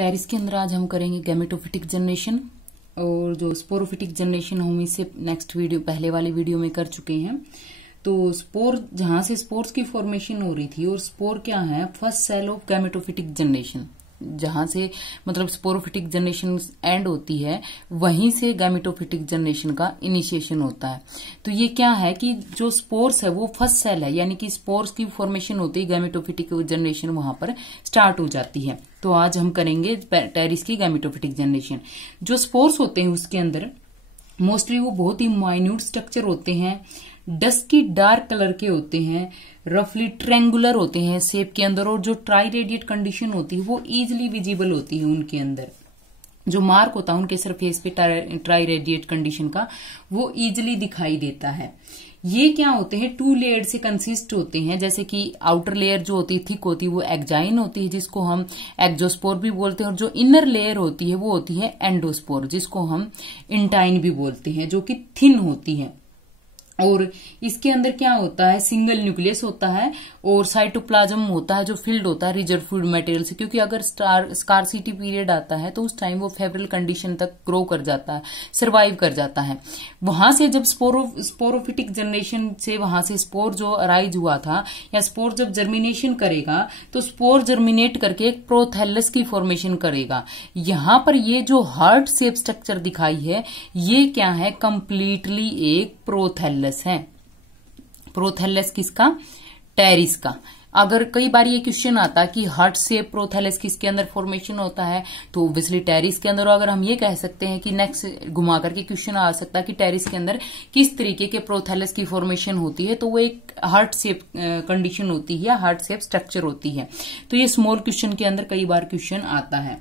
Terrace के अंदर आज हम करेंगे गैमेटोफिटिक जनरेशन। और जो स्पोरोफिटिक जनरेशन हम इससे नेक्स्ट वीडियो पहले वाले वीडियो में कर चुके हैं। तो स्पोर जहां से स्पोर्स की फॉर्मेशन हो रही थी, और स्पोर क्या है, first cell of gametophytic generation. जहां से मतलब स्पोरोफिटिक जनरेशन एंड होती है, वहीं से गैमेटोफिटिक जनरेशन का इनिशिएशन होता है। तो ये क्या है कि जो स्पोर्स है वो फर्स्ट सेल है, यानी कि स्पोर्स की फॉर्मेशन होती है, गैमेटोफिटिक जनरेशन वहां पर स्टार्ट हो जाती है। तो आज हम करेंगे टेरिस की गैमेटोफिटिक जनरेशन। जो स्पोर्स होते हैं उसके अंदर मोस्टली वो बहुत ही माइन्यूट स्ट्रक्चर होते हैं, डस्की डार्क कलर के होते हैं, रफली ट्रेंगुलर होते हैं शेप के अंदर, और जो ट्राई रेडिएट कंडीशन होती है वो इजिली विजिबल होती है। उनके अंदर जो मार्क होता है उनके सरफेस पे ट्राई रेडिएट कंडीशन का, वो इजिली दिखाई देता है। ये क्या होते हैं, 2 लेयर से कंसिस्ट होते हैं। जैसे कि आउटर लेयर जो होती है थिक होती है वो एक्जाइन होती है, जिसको हम एक्जोस्पोर भी बोलते हैं, और जो इनर लेयर होती है वो होती है एंडोस्पोर, जिसको हम इंटाइन भी बोलते हैं, जो कि थिन होती है। और इसके अंदर क्या होता है, सिंगल न्यूक्लियस होता है, और साइटोप्लाज्म होता है जो फिल्ड होता है रिजर्व फूड मटेरियल से। क्योंकि अगर स्कार्सिटी पीरियड आता है तो उस टाइम वो फेब्रल कंडीशन तक ग्रो कर जाता है, सर्वाइव कर जाता है। वहां से जब स्पोरोफिटिक जनरेशन से वहां से स्पोर जो अराइज हुआ था, या स्पोर जब जर्मिनेशन करेगा, तो स्पोर जर्मिनेट करके एक प्रोथैलस की फॉर्मेशन करेगा। यहां पर ये जो हार्ट शेप स्ट्रक्चर दिखाई है, ये क्या है, कंप्लीटली एक प्रोथैलस है। प्रोथैलस किसका, टेरिस का। अगर कई बार ये क्वेश्चन आता है कि हार्ट शेप प्रोथैलस किसके अंदर फॉर्मेशन होता है, तो ऑब्वियसली टेरिस के अंदर। अगर हम ये कह सकते हैं कि नेक्स्ट घुमा करके क्वेश्चन आ सकता है कि टेरिस के अंदर किस तरीके के प्रोथैलस की फॉर्मेशन होती है, तो वो एक हार्ट शेप कंडीशन होती है या हार्ट शेप स्ट्रक्चर होती है। तो ये स्मॉल क्वेश्चन के अंदर कई बार क्वेश्चन आता है।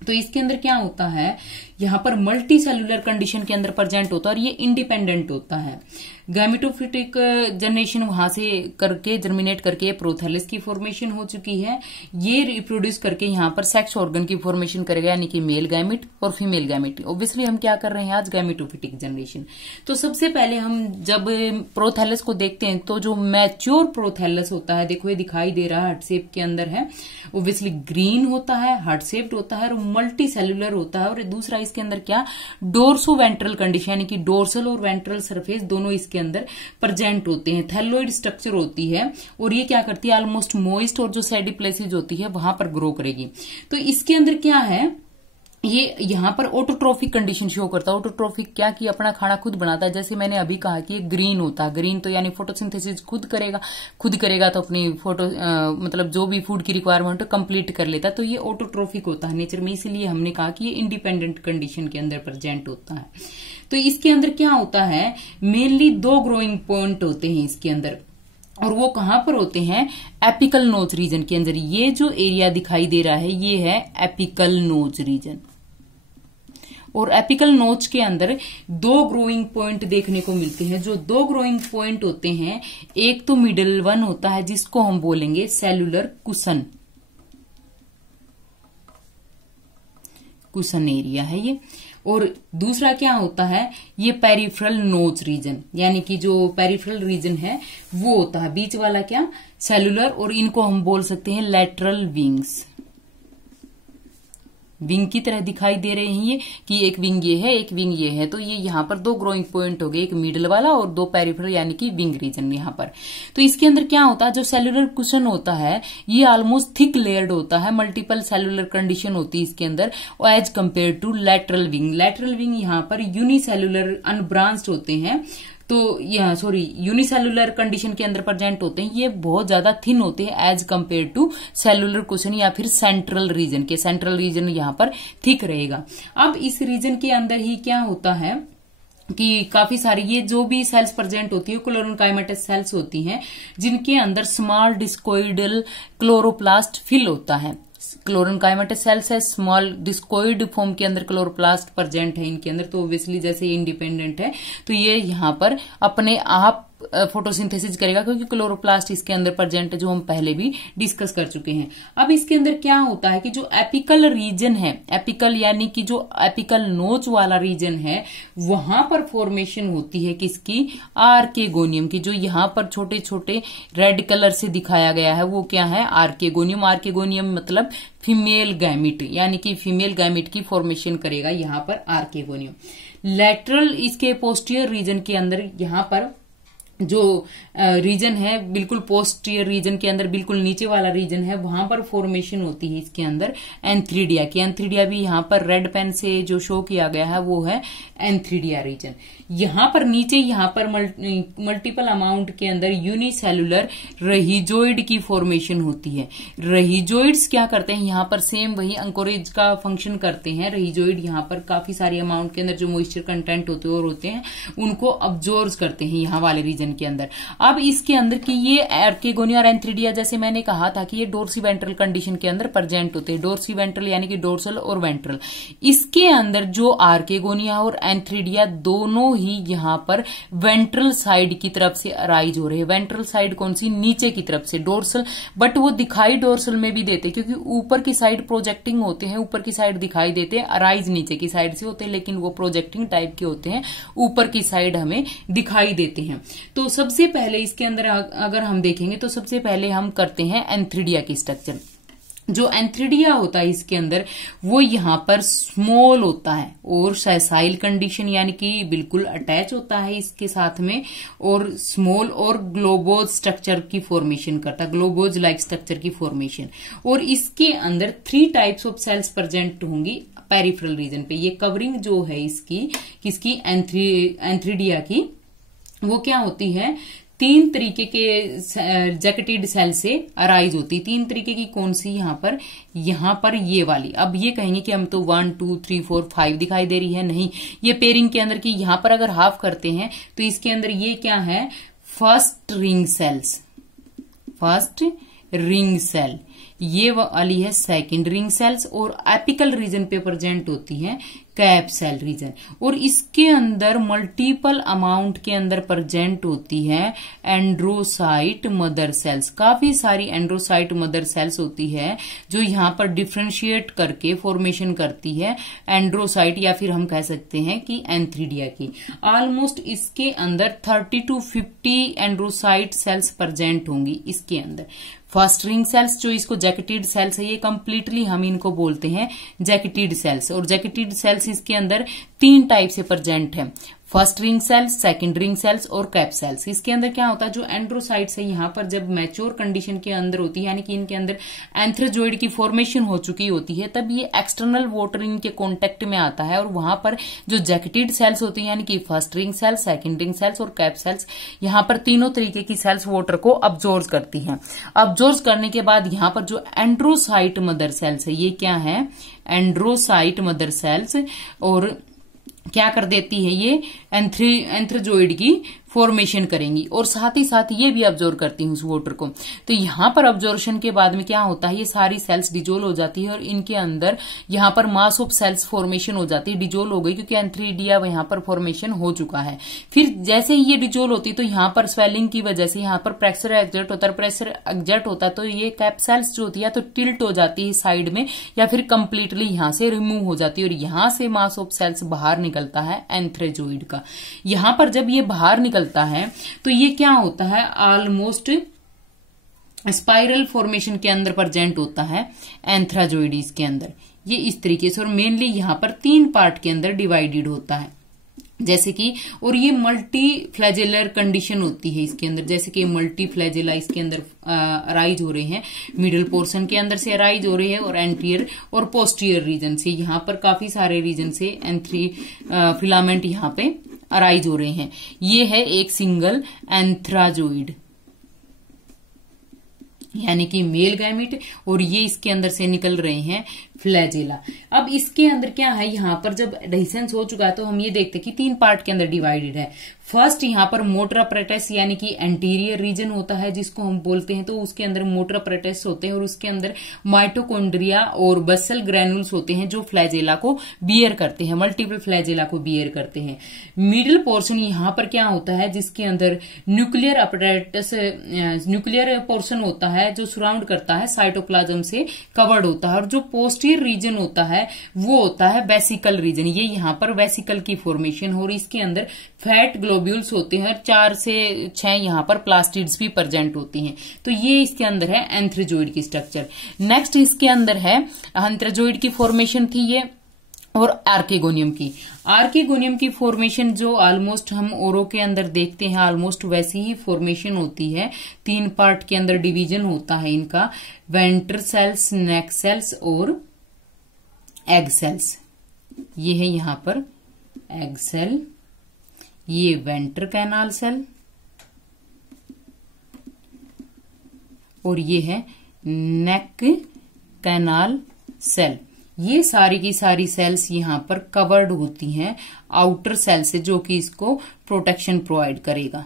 तो इसके अंदर क्या होता है, यहां पर मल्टी सेलुलर कंडीशन के अंदर प्रेजेंट होता है, और ये इंडिपेंडेंट होता है। गैमेटोफिटिक जनरेशन वहां से करके जर्मिनेट करके प्रोथैलस की फॉर्मेशन हो चुकी है। ये रिप्रोड्यूस करके यहां पर सेक्स ऑर्गन की फॉर्मेशन करेगा, यानी कि मेल गैमेट और फीमेल गैमेट। ऑब्वियसली हम क्या कर रहे हैं आज, गैमेटोफिटिक जनरेशन। तो सबसे पहले हम जब प्रोथैलस को देखते हैं, तो जो मैच्योर प्रोथैलस होता है, देखो ये दिखाई दे रहा है, हार्ट शेप के अंदर है, ऑब्वियसली ग्रीन होता है, हार्ट शेप्ड होता है, और मल्टी सेलुलर होता है। और दूसरा इसके अंदर क्या, डोर्सो वेंट्रल कंडीशन, यानी कि डोर्सल और वेंट्रल सरफेस दोनों इसके अंदर प्रेजेंट होते हैं। थैलोइड स्ट्रक्चर होती है, और ये क्या करती है, ऑलमोस्ट मोइस्ट, और जो सैडी प्लेसेज होती है वहां पर ग्रो करेगी। तो इसके अंदर क्या है, ये यहां पर ऑटोट्रोफिक कंडीशन शो करता है। ऑटोट्रोफिक क्या, कि अपना खाना खुद बनाता है। जैसे मैंने अभी कहा कि ये ग्रीन होता है, ग्रीन तो यानी फोटोसिंथेसिस खुद करेगा तो अपनी मतलब जो भी फूड की रिक्वायरमेंट है कंप्लीट कर लेता है। तो ये ऑटोट्रोफिक होता है नेचर में, इसीलिए हमने कहा कि ये इंडिपेंडेंट कंडीशन के अंदर प्रेजेंट होता है। तो इसके अंदर क्या होता है, मेनली 2 ग्रोइंग पॉइंट होते हैं इसके अंदर, और वो कहां पर होते हैं, एपिकल नोज रीजन के अंदर। ये जो एरिया दिखाई दे रहा है ये है एपिकल नोज रीजन, और एपिकल नोच के अंदर 2 ग्रोइंग पॉइंट देखने को मिलते हैं। जो 2 ग्रोइंग पॉइंट होते हैं, एक तो मिडल वन होता है जिसको हम बोलेंगे सेलुलर कुशन एरिया है ये, और दूसरा क्या होता है, ये पेरिफेरल नोज रीजन, यानी कि जो पेरिफेरल रीजन है वो होता है बीच वाला क्या, सेलुलर, और इनको हम बोल सकते हैं लैटरल विंग्स। विंग की तरह दिखाई दे रहे हैं ये, कि एक विंग ये है, एक विंग ये है। तो ये यहाँ पर 2 ग्रोइंग पॉइंट हो गए, एक मिडल वाला और 2 पेरिफेरल, यानी कि विंग रीजन यहाँ पर। तो इसके अंदर क्या होता है, जो सेलुलर कुशन होता है ये ऑलमोस्ट थिक लेयर्ड होता है, मल्टीपल सेलुलर कंडीशन होती है इसके अंदर, as compare to lateral wing. Lateral wing यहाँ पर यूनिसेलुलर अनब्रांच्ड होते हैं, तो यूनिसेलुलर कंडीशन के अंदर प्रेजेंट होते हैं। ये बहुत ज्यादा थिन होते हैं as compare to cellular cushion या फिर सेंट्रल रीजन के। सेंट्रल रीजन यहाँ पर थिक रहेगा। अब इस रीजन के अंदर ही क्या होता है कि काफी सारी ये जो भी सेल्स प्रेजेंट होती है क्लोरोनकाइमेटस सेल्स होती हैं, जिनके अंदर स्मॉल डिस्कोइडल क्लोरोप्लास्ट फिल होता है। क्लोरोनकाइमेटस सेल्स है, स्मॉल डिस्कोइड फॉर्म के अंदर क्लोरोप्लास्ट प्रेजेंट है इनके अंदर। तो ऑब्वियसली जैसे इंडिपेंडेंट है, तो ये यहाँ पर अपने आप फोटोसिंथेसिस करेगा, क्योंकि क्लोरोप्लास्ट इसके अंदर प्रेजेंट है, जो हम पहले भी डिस्कस कर चुके हैं। अब इसके अंदर क्या होता है कि जो एपिकल रीजन है, एपिकल यानी कि जो एपिकल नोच वाला रीजन है, वहां पर फॉर्मेशन होती है किसकी, आर्केगोनियम की। जो यहाँ पर छोटे छोटे रेड कलर से दिखाया गया है वो क्या है, आर्केगोनियम। आर्केगोनियम मतलब फीमेल गैमिट, यानी कि फीमेल गैमिट की फॉर्मेशन करेगा यहाँ पर आर्केगोनियम। लेटरल इसके पोस्टीरियर रीजन के अंदर यहाँ पर जो रीजन है, बिल्कुल पोस्टीरियर रीजन के अंदर बिल्कुल नीचे वाला रीजन है, वहां पर फॉर्मेशन होती है इसके अंदर एंथ्रीडिया की। एंथ्रीडिया भी यहाँ पर रेड पेन से जो शो किया गया है वो है एंथ्रीडिया रीजन। यहाँ पर नीचे यहाँ पर मल्टीपल अमाउंट के अंदर यूनिसेलुलर रहीजोइड की फॉर्मेशन होती है। रहीजोइड्स क्या करते हैं, यहाँ पर सेम वही अंकोरेज का फंक्शन करते हैं। रहीजोइड यहाँ पर काफी सारे अमाउंट के अंदर जो मॉइस्चर कंटेंट होते हैं उनको अब्जॉर्ब करते हैं यहाँ वाले रीजन के अंदर। अब इसके अंदर की ये आर्केगोनिया और एंथ्रीडिया, जैसे मैंने कहा था कि ये डोर्सीवेंट्रल कंडीशन के अंदर प्रेजेंट होते हैं। डोर्सीवेंट्रल यानी कि डोर्सल और वेंट्रल। इसके अंदर जो आर्केगोनिया और एंथ्रीडिया दोनों ही यहाँ पर वेंट्रल साइड की तरफ से अराइज हो रहे हैं। वेंट्रल साइड कौन सी, नीचे की तरफ से। डोर्सल, बट वो दिखाई डोर्सल में भी देते हैं, क्योंकि ऊपर की साइड प्रोजेक्टिंग होते हैं, ऊपर की साइड दिखाई देते हैं। अराइज नीचे की साइड से होते हैं, लेकिन वो प्रोजेक्टिंग टाइप के होते हैं, ऊपर की साइड हमें दिखाई देते हैं। तो सबसे पहले इसके अंदर अगर हम देखेंगे तो सबसे पहले हम करते हैं एंथ्रीडिया की स्ट्रक्चर। जो एंथ्रीडिया होता है इसके अंदर वो यहाँ पर स्मॉल होता है और सेसाइल कंडीशन यानी कि बिल्कुल अटैच होता है इसके साथ में, और स्मॉल और ग्लोबोज स्ट्रक्चर की फॉर्मेशन करता है, ग्लोबोज लाइक स्ट्रक्चर की फॉर्मेशन। और इसके अंदर 3 टाइप्स ऑफ सेल्स प्रेजेंट होंगी पेरिफेरल रीजन पे। ये कवरिंग जो है इसकी किसकी, एंथ्रीडिया की, वो क्या होती है, 3 तरीके के जैकेटेड सेल से अराइज होती है। 3 तरीके की कौन सी, यहाँ पर ये वाली। अब ये कहेंगे कि हम तो 1 2 3 4 5 दिखाई दे रही है, नहीं, ये पेयरिंग के अंदर की। यहाँ पर अगर हाफ करते हैं तो इसके अंदर ये क्या है, first ring cells, first ring cell. ये वाली है सेकंड रिंग सेल्स, और एपिकल रीजन पे प्रेजेंट होती है कैप सेल रीजन। और इसके अंदर मल्टीपल अमाउंट के अंदर प्रेजेंट होती है एंड्रोसाइट मदर सेल्स। काफी सारी एंड्रोसाइट मदर सेल्स होती है जो यहाँ पर डिफ्रेंशिएट करके फॉर्मेशन करती है एंड्रोसाइट, या फिर हम कह सकते हैं कि एंथ्रीडिया की। ऑलमोस्ट इसके अंदर 30 to 50 एंड्रोसाइट सेल्स प्रेजेंट होंगी इसके अंदर। फर्स्ट रिंग सेल्स जो इसको जैकेटेड सेल्स है, ये कंप्लीटली हम इनको बोलते हैं जैकेटेड सेल्स। और जैकेटेड सेल्स इसके अंदर 3 टाइप से प्रेजेंट है, first ring cells, second ring cells और कैप सेल्स। इसके अंदर क्या होता है, जो एंड्रोसाइट्स है यहाँ पर जब मैच्योर कंडीशन के अंदर होती है, यानी कि इनके अंदर एंथ्रोजोइड की फॉर्मेशन हो चुकी होती है, तब ये एक्सटर्नल वाटर इनके कॉन्टेक्ट में आता है, और वहां पर जो जैकेटेड सेल्स होती है, यानी कि first ring cells, second ring cells और कैप सेल्स, यहाँ पर तीनों तरीके की सेल्स वाटर को अब्जॉर्ब करती हैं। अब्जॉर्ब करने के बाद यहाँ पर जो एंड्रोसाइट मदर सेल्स है, ये क्या है, एंड्रोसाइट मदर सेल्स, और क्या कर देती है, ये एंथ्रोजोइड की फॉर्मेशन करेंगी, और साथ ही साथ ये भी अब्जॉर्ब करती हैं उस वाटर को। तो यहाँ पर अब्जॉर्प्शन के बाद में क्या होता है, ये सारी सेल्स डिजोल्व हो जाती है, और इनके अंदर यहाँ पर मास ऑफ सेल्स फॉर्मेशन हो जाती है। डिजोल्व हो गई क्योंकि एंथ्रीडिया यहाँ पर फॉर्मेशन हो चुका है। फिर जैसे ही ये डिजोल्व होती है तो यहाँ पर स्वेलिंग की वजह से यहाँ पर प्रेशर एक्सर्ट होता है, प्रेशर एक्सर्ट होता है तो ये कैप सेल्स जो होती है तो टिल्ट हो जाती है साइड में, या फिर कंप्लीटली यहाँ से रिमूव हो जाती है, और यहाँ से मास ऑफ सेल्स बाहर निकलता है एंथ्रोजोइड का। यहाँ पर जब ये बाहर निकलता है तो ये क्या होता है, ऑलमोस्ट स्पाइरल फॉर्मेशन के अंदर प्रेजेंट होता है एंथ्रोजोइड इसके अंदर, ये इस तरीके से। और मेनली यहाँ पर 3 पार्ट के अंदर डिवाइडेड होता है, जैसे कि, और ये मल्टी फ्लैजेलर कंडीशन होती है इसके अंदर, जैसे कि मल्टी फ्लैजेला इसके अंदर अराइज हो रहे हैं, मिडिल पोर्शन के अंदर से अराइज हो रहे हैं, और एंटीरियर और पोस्टीरियर रीजन से, यहाँ पर काफी सारे रीजन से फिलामेंट यहाँ पे अराइज हो रहे हैं। ये है एक सिंगल एंथ्रोजोइड, यानी कि मेल गैमेट, और ये इसके अंदर से निकल रहे हैं फ्लैजेला। अब इसके अंदर क्या है, यहाँ पर जब एडहेसेंस हो चुका है तो हम ये देखते हैं कि 3 पार्ट के अंदर डिवाइडेड है। फर्स्ट यहाँ पर मोटर अपरेटस यानी कि एंटीरियर रीजन होता है जिसको हम बोलते हैं, तो उसके अंदर मोटर अपरेटस होते हैं और उसके अंदर माइटोकॉन्ड्रिया और बसल ग्रैनुल्स होते हैं जो फ्लैजेला को बियर करते हैं, मल्टीपल फ्लैजेला को बियर करते हैं। मिडिल पोर्शन यहाँ पर क्या होता है जिसके अंदर न्यूक्लियर अपरेटस, न्यूक्लियर पोर्शन होता है जो सराउंड करता है, साइटोप्लाज्म से कवर्ड होता है, और जो पोस्टीरियर रीजन होता है वो होता है वेसिकल रीजन। ये यहाँ पर वेसिकल की फॉर्मेशन हो, और इसके अंदर फैट ग्लोब्यूल्स होते हैं और 4 से 6 यहाँ पर प्लास्टिड्स भी प्रेजेंट होती हैं। तो ये इसके अंदर है एंथ्रोजोइड की स्ट्रक्चर। नेक्स्ट इसके अंदर है एंथ्रोजोइड की फॉर्मेशन थी ये, और आर्केगोनियम की। आर्केगोनियम की फॉर्मेशन जो ऑलमोस्ट हम ओरो के अंदर देखते हैं ऑलमोस्ट वैसी ही फॉर्मेशन होती है। 3 पार्ट के अंदर डिवीजन होता है इनका, वेंट्र सेल्स, नेक सेल्स और एग सेल्स। ये है यहाँ पर एग सेल, ये वेंट्र कैनाल सेल, और ये है नेक कैनाल सेल। ये सारी की सारी सेल्स यहाँ पर कवर्ड होती हैं आउटर सेल से, जो कि इसको प्रोटेक्शन प्रोवाइड करेगा।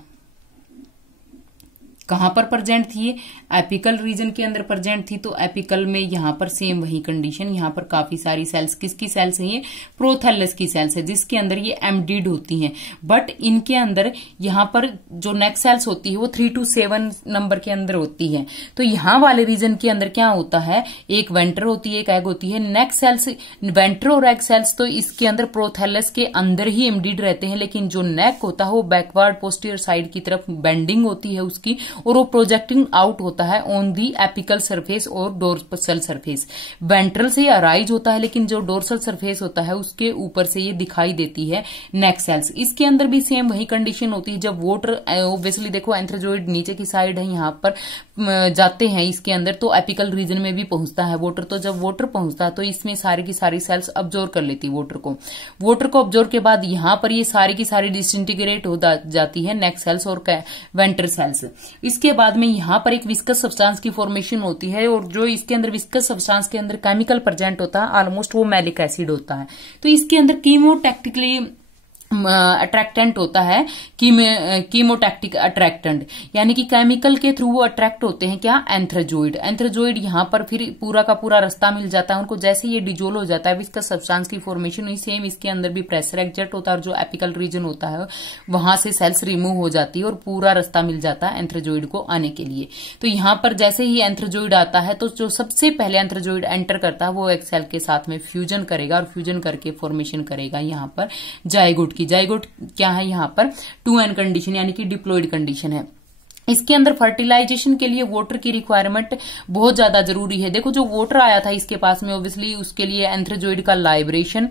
कहां पर प्रेजेंट थी ये? एपिकल रीजन के अंदर प्रेजेंट थी। तो एपिकल में यहाँ पर सेम वही कंडीशन, यहाँ पर काफी सारी सेल्स, किसकी सेल्स है ये? प्रोथैलस की सेल्स है, जिसके अंदर ये एम्प्टीड होती हैं। बट इनके अंदर यहाँ पर जो नेक सेल्स होती है वो 3 to 7 नंबर के अंदर होती है। तो यहाँ वाले रीजन के अंदर क्या होता है, एक वेंटर होती है, एक एग होती है। नेक सेल्स, वेंटर और एग सेल्स तो इसके अंदर प्रोथैलस के अंदर ही एम्प्टीड रहते हैं, लेकिन जो नेक होता है वो बैकवर्ड पोस्टीरियर साइड की तरफ बेंडिंग होती है उसकी, और वो प्रोजेक्टिंग आउट होता है ऑन दी एपिकल सरफेस और डोर्सल सरफेस। वेंट्रल से अराइज होता है, लेकिन जो डोर्सल सरफेस होता है उसके ऊपर से ये दिखाई देती है नेक सेल्स। इसके अंदर भी सेम वही कंडीशन होती है। जब वाटर, ऑब्वियसली देखो एंथ्रोजोइड नीचे की साइड है, यहाँ पर जाते हैं इसके अंदर तो एपिकल रीजन में भी पहुंचता है वाटर। तो जब वाटर पहुंचता है तो इसमें सारी की सारी सेल्स अब्जॉर्व कर लेती है वाटर को। वाटर को अब्जॉर्व के बाद यहाँ पर ये सारी की सारी डिसइंटीग्रेट हो जाती है नेक सेल्स और वेंटर सेल्स। इसके बाद में यहाँ पर एक विस्कस सब्सटेंस की फॉर्मेशन होती है, और जो इसके अंदर विस्कस सब्सटेंस के अंदर केमिकल प्रेजेंट होता है ऑलमोस्ट वो मैलिक एसिड होता है। तो इसके अंदर कीमोटैक्टिकली अट्रैक्टेंट होता है, कीमोटैक्टिक अट्रैक्टेंट, यानी कि केमिकल के थ्रू वो अट्रैक्ट होते हैं क्या? एंथ्रोजोइड। एंथ्रोजोइड यहाँ पर फिर पूरा का पूरा रास्ता मिल जाता है उनको। जैसे ये डिजोल हो जाता है विस्कस सब्सटेंस की फॉर्मेशन, सेम इसके अंदर भी प्रेशर एग्जर्ट होता है, और जो एपिकल रीजन होता है वहां से सेल्स रिमूव हो जाती है और पूरा रास्ता मिल जाता है एंथ्रोजोइड को आने के लिए। तो यहाँ पर जैसे ही एंथ्रोजोइड आता है तो जो सबसे पहले एंथ्रोजोइड एंटर करता है वो एक सेल के साथ में फ्यूजन करेगा, और फ्यूजन करके फॉर्मेशन करेगा यहाँ पर जाइगोट की। जाइगोट क्या है? यहाँ पर 2n कंडीशन यानी कि डिप्लॉइड कंडीशन है। इसके अंदर फर्टिलाइजेशन के लिए वाटर की रिक्वायरमेंट बहुत ज्यादा जरूरी है। देखो जो वाटर आया था इसके पास में, ऑब्वियसली उसके लिए एंथ्रोजोइड का लाइब्रेशन,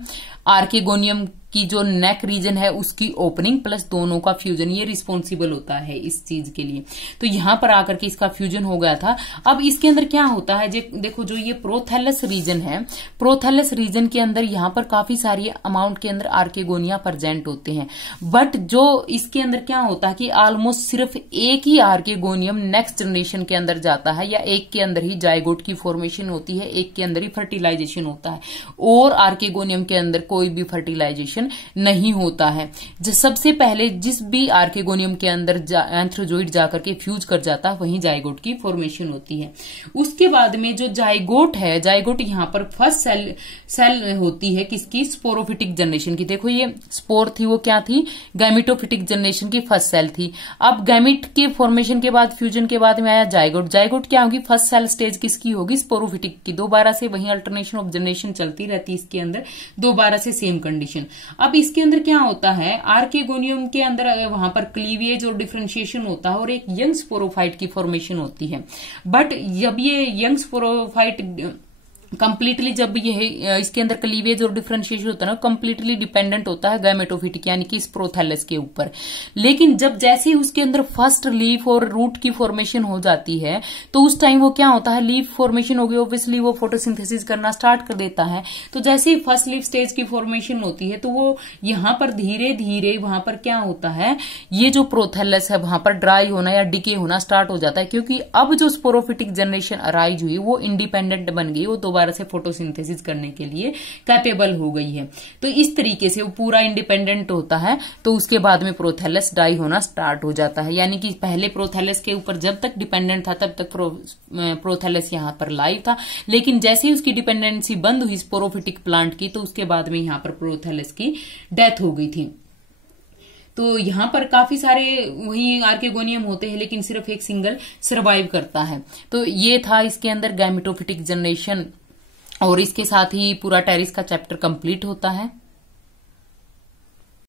आर्केगोनियम की जो नेक रीजन है उसकी ओपनिंग प्लस दोनों का फ्यूजन, ये रिस्पॉन्सिबल होता है इस चीज के लिए। तो यहां पर आकर के इसका फ्यूजन हो गया था। अब इसके अंदर क्या होता है, देखो जो ये प्रोथैलस रीजन है, प्रोथैलस रीजन के अंदर यहां पर काफी सारी अमाउंट के अंदर आर्केगोनिया प्रेजेंट होते हैं। बट जो इसके अंदर क्या होता है कि ऑलमोस्ट सिर्फ एक ही आर्केगोनियम नेक्स्ट जनरेशन के अंदर जाता है, या एक के अंदर ही जाइगोट की फॉर्मेशन होती है, एक के अंदर ही फर्टिलाइजेशन होता है, और आर्केगोनियम के अंदर कोई भी फर्टिलाइजेशन नहीं होता है। सबसे पहले जिस भी आर्केगोनियम के अंदर एंथ्रोजोइड जाकर के फ्यूज कर जाता है वहीं जाइगोट की फॉर्मेशन होती है। उसके बाद में जो जाइगोट है, जाइगोट यहाँ पर फर्स्ट सेल होती है किसकी? स्पोरोफिटिक जनरेशन की। देखो ये स्पोर थी वो क्या थी? गैमिटोफिटिक जनरेशन की फर्स्ट सेल थी। अब गैमिट के फॉर्मेशन के बाद फ्यूजन के बाद में आया जाइगोट। जाइगोट क्या होगी? फर्स्ट सेल स्टेज किसकी होगी? स्पोरोफिटिक की। दोबारा से वही अल्टरनेशन ऑफ जनरेशन चलती रहती है इसके अंदर, दोबारा से सेम कंडीशन। अब इसके अंदर क्या होता है, आर्केगोनियम के अंदर वहां पर क्लीवेज और डिफरेंशिएशन होता है और एक यंग स्पोरोफाइट की फॉर्मेशन होती है। बट जब ये यंग स्पोरोफाइट कंप्लीटली, जब ये इसके अंदर क्लीवेज और डिफरेंशिएशन होता है ना, कंप्लीटली डिपेंडेंट होता है गैमेटोफिटिक यानी कि प्रोथैलस के ऊपर। लेकिन जब जैसे ही उसके अंदर फर्स्ट लीफ और रूट की फॉर्मेशन हो जाती है तो उस टाइम वो क्या होता है, लीफ फॉर्मेशन हो गई, ऑब्वियसली वो फोटोसिंथेसिस करना स्टार्ट कर देता है। तो जैसे ही फर्स्ट लीफ स्टेज की फॉर्मेशन होती है तो वो यहां पर धीरे धीरे वहां पर क्या होता है, ये जो प्रोथैलस है वहां पर ड्राई होना या डिके होना स्टार्ट हो जाता है, क्योंकि अब जो स्पोरोफिटिक जनरेशन अराइज हुई वो इंडिपेंडेंट बन गई, वो दोबारा से फोटोसिंथेसिस करने के लिए कैपेबल हो गई है। तो इस तरीके से वो पूरा इंडिपेंडेंट होता है, तो उसके बाद में प्रोथैलस डाई होना स्टार्ट हो जाता है। यानी कि पहले प्रोथैलस के ऊपर जब तक डिपेंडेंट था तब तक प्रोथैलस यहाँ पर लाइव था, लेकिन जैसे ही उसकी डिपेंडेंसी बंद हुई स्पोरोफिटिक प्लांट की, तो उसके बाद में यहाँ पर प्रोथैलस की डेथ हो गई थी। तो यहाँ पर काफी सारे वही आर्केगोनियम होते हैं, लेकिन सिर्फ एक सिंगल सरवाइव करता है। तो ये था इसके अंदर गैमेटोफिटिक जनरेशन, और इसके साथ ही पूरा टेरिस का चैप्टर कंप्लीट होता है।